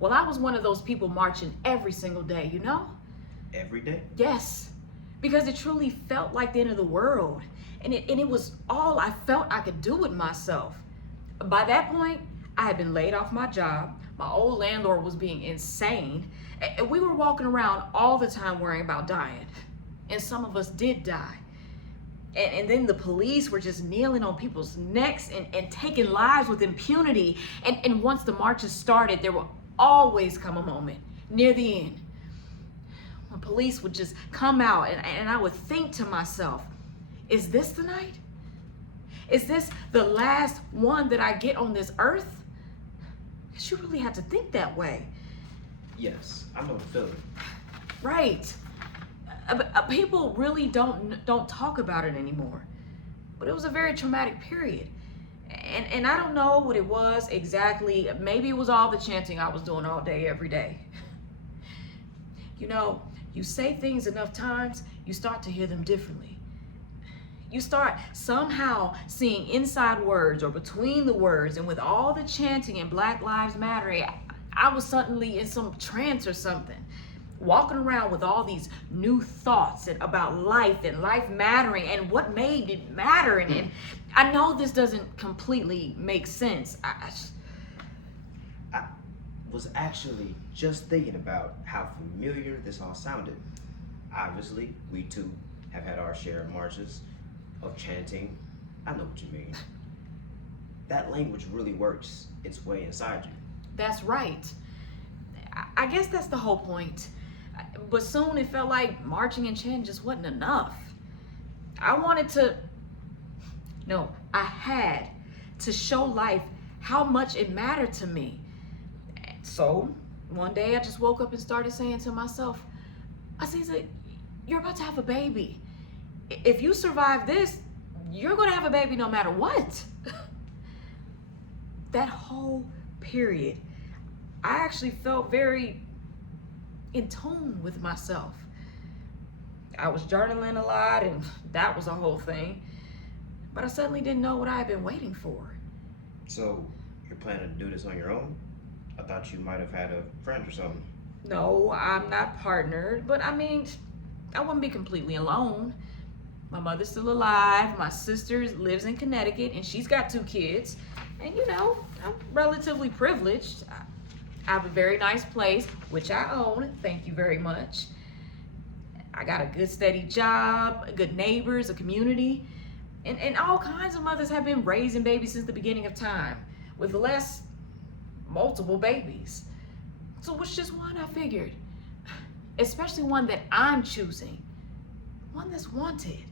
Well, I was one of those people marching every single day, you know? Every day? Yes, because it truly felt like the end of the world. And it was all I felt I could do with myself. By that point, I had been laid off my job. My old landlord was being insane. And we were walking around all the time worrying about dying. And some of us did die. And then the police were just kneeling on people's necks and taking lives with impunity. And once the marches started, there would always come a moment near the end when police would just come out and I would think to myself, is this the night? Is this the last one that I get on this earth? Because you really had to think that way. Yes, I know the feeling. Right. People really don't talk about it anymore. But it was a very traumatic period. And I don't know what it was exactly. Maybe it was all the chanting I was doing all day, every day. You know, you say things enough times, you start to hear them differently. You start somehow seeing inside words or between the words, and with all the chanting and Black Lives Matter, I was suddenly in some trance or something, walking around with all these new thoughts about life and life mattering and what made it matter. And I know this doesn't completely make sense. I was actually just thinking about how familiar this all sounded. Obviously, we too have had our share of marches, of chanting. I know what you mean. That language really works its way inside you. That's right. I guess that's the whole point. But soon it felt like marching and chanting just wasn't enough. I had to show life how much it mattered to me. So one day I just woke up and started saying to myself, Aziza, you're about to have a baby. If you survive this, you're going to have a baby no matter what. That whole period, I actually felt very in tune with myself. I was journaling a lot, and that was a whole thing. But I suddenly didn't know what I had been waiting for. So, you're planning to do this on your own? I thought you might have had a friend or something. No, I'm not partnered, but I mean, I wouldn't be completely alone. My mother's still alive. My sister lives in Connecticut, and she's got 2 kids. And you know, I'm relatively privileged. I have a very nice place, which I own. Thank you very much. I got a good steady job, good neighbors, a community. And all kinds of mothers have been raising babies since the beginning of time, with multiple babies. So it's just one I figured, especially one that I'm choosing, one that's wanted.